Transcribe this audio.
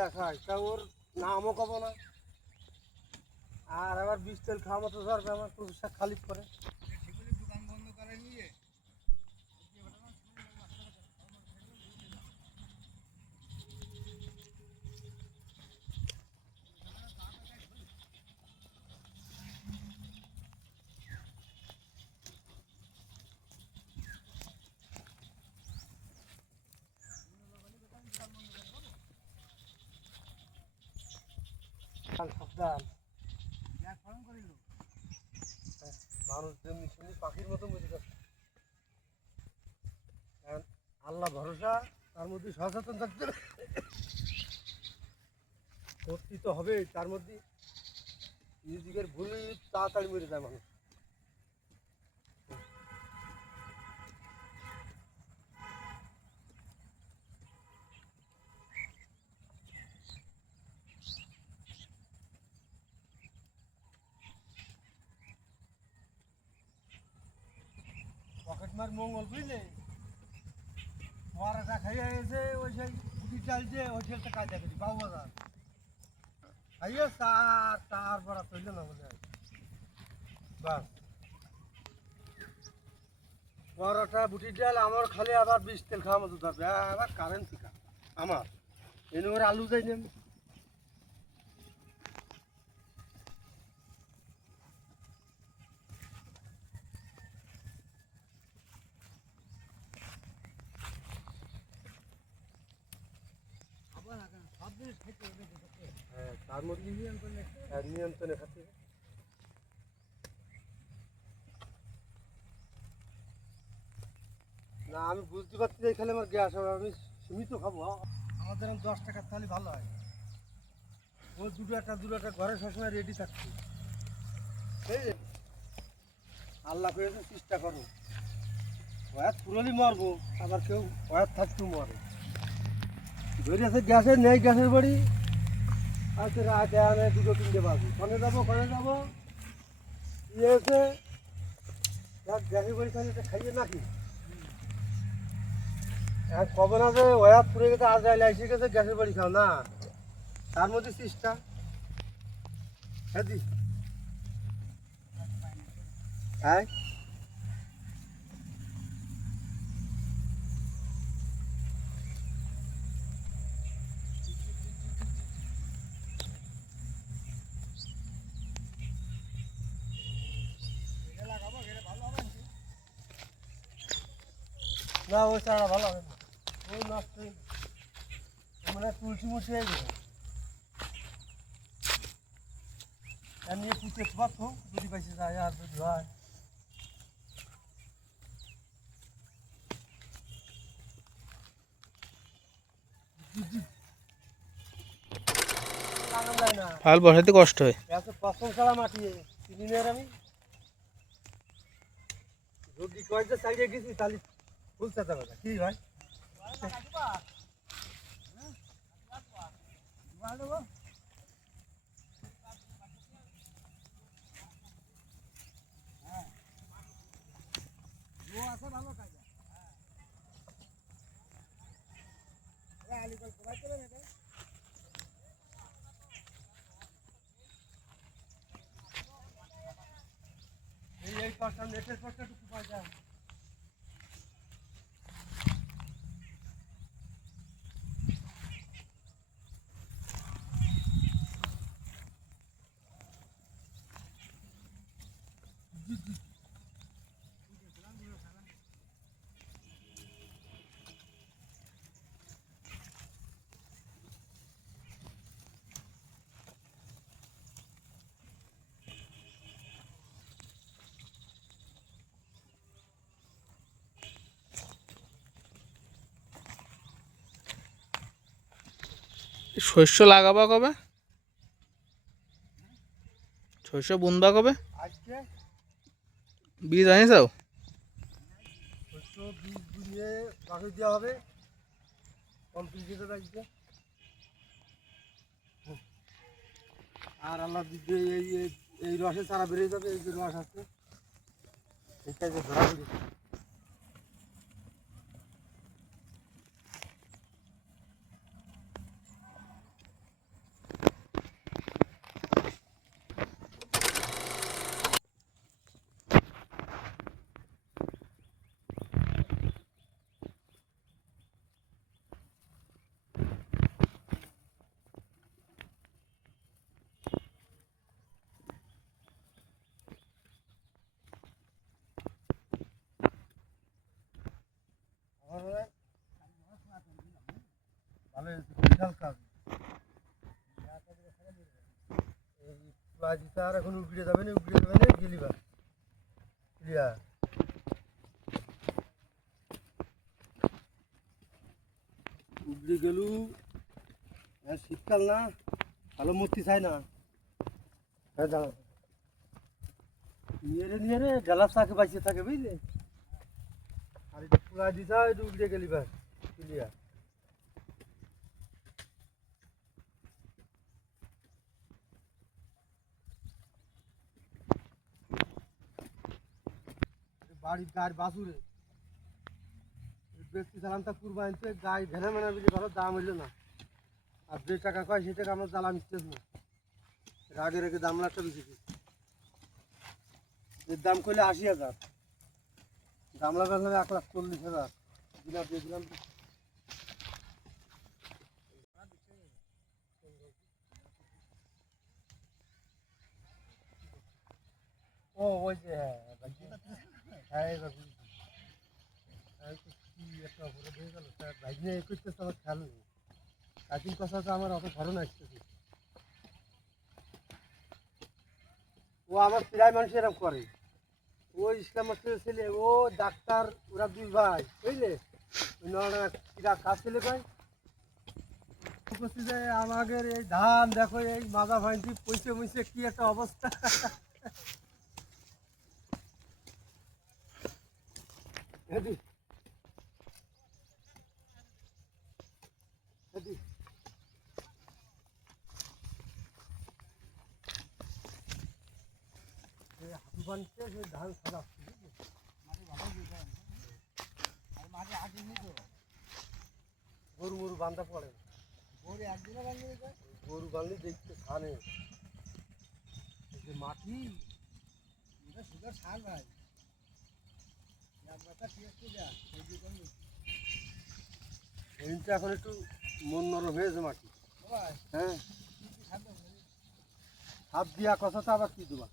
Gas হয়, তা ওর নামও কব না। আর আবার বিষ তেল খাওয়া মতো দরকার, আমার প্রফেসর খালিদ করে। দোকান বন্ধ করে নিয়ে সাবধান। মানুষ যেমনি শুনি পাখির মতো মরে যাচ্ছে। আল্লাহ ভরসা, তার মধ্যে সচেতন থাকতে করতে তো হবে। তার মধ্যে নিজেদের ভুলে তাড়াতাড়ি মরে যায় মানুষ। পকেট মার মঙ্গল বুঝলে, পরাটা খাইয়ে এসে ওই সেই বুটি চাল দিয়ে ওই ছেলেটা কাজ দেখেছি বাবু বাজার খাইয়ে তারপর চলল না বলে বাস। পরোটা বুটির ডাল আমার খালি আবার বিষ তেল খাওয়া মতো থাকবে, আবার কারেন্ট টিকা আমার এনে ওর আলু যাই নেন। হ্যাঁ, তার মধ্যে নিয়ন্ত্রণে খাচ্ছে। না আমি বুঝতে পারছি যে এখানে আমার গ্যাস হবে, আমি সীমিত খাবো। আমাদের 10 টাকার থালি ভালো হয়, ও দুটো একটা ঘরে সবসময় রেডি থাকছে। আল্লাহ করেছে চেষ্টা করো, ওয়াত পুরোলি মরবো, আবার কেউ ওয়াত থাকতেও মরে। ধরে আছে গ্যাসের নেই, গ্যাসের বাড়ি আজকে রাত আমি 2-3টে বাজে কনে যাবো ইয়েছে গ্যাসের বাড়ি খালি খাইয়ে নাকি কবে না যে ওয়াত পুড়ে গেছে, আজ লাইসে গেছে গ্যাসের বাড়ি খাও না, তার মধ্যে চেষ্টা। হ্যাঁ দি হ্যাঁ না, ওই চারা ভালো হবে না, ওই নষ্ট মানে তুলসী মুছি হয়ে গেছে। নিয়ে পুঁতে পারতো যদি পাইছে যায়, আর যদি হয় ফাল বসাতে কষ্ট হয়। পছন্দ ছাড়া মাটি চিনি নেই। আমি যদি কয়েকটা সাইডে গেছি তাহলে ফুলতে যাবে না কি ভাই। ভালো কাজ এই কষ্ট নেটের কষ্টটুকু পাওয়া যায়। শস্য লাগাবা কবে, শস্য বুনবা কবে, আজকে বীজ আনিস? শস্য বীজ বুনিয়ে পাখি দেওয়া হবে কমপ্লিট আজকে। আর আল্লাহ দিদি এই রসে চারা বেরিয়ে যাবে, এই যে রস আছে এইটা যে ধরা পড়েছে। ভালো হয়েছে, বিশাল কাজ। এই বাজিটা আর এখন উগড়ে যাবে না, গেলিবার ক্লিয়ার। উগড়ে গেলু, শীতকাল না, ভালো মূর্তি চাই না। হ্যাঁ দাঁড়া, নিয়ে রে গ্যালাস থাকে বাঁচিয়ে থাকে বুঝলে। আর এটা পুরা দিছা, এটা উগড়ে গেলিবার ক্লিয়ার। বাড়ির গাড়ি বাসুরে ব্যক্তি চালানটা কুরবানিতে গায়ে ভেনা মেনা দিলে ভালো দাম হইলো না। আর যে টাকা কয় সেই টাকা আমার জ্বালা মিটতেছে না। আগে রেখে দাম লাখটা বেশি দিচ্ছে। এর দাম করলে ৮০,০০০, দাম লাগালে ১,৪০,০০০ দিলাম, দিয়ে দিলাম। ও ওই যে হ্যাঁ এবার বুঝেছি। আমি তো কি একটা অপরাধ হয়ে গেল, স্যার ভাই নিয়ে এ করতেছে, আমার খেয়াল নেই। কাকির কথা তো আমার অত ধারণা আসতেছে। ও আমার প্রায় মানুষ এরকম করে। ও ইসলাম মাস্টারের ছেলে, ও ডাক্তার, ওরা ২ ভাই বুঝলে। কিরা কাজ ছেলে ভাই উপস্থিত আমাদের এই ধান দেখো, এই মাজা ভাইটি পয়সে মইসে কি একটা অবস্থা। হেদি হেদি এই হাঁটু বানতে সেই ধান সারা গরু গরু বান্ধা পড়ে, গরু একদিনে বান্ধে যায়, গরু বান্ধে দেখতে খানে। এই যে মাটি, এটা সুগার সার ভাই, এইটা এখন একটু মন নরম হয়েছে মাটি। হ্যাঁ, হাত দিয়া কথা তো আবার কি দেবা।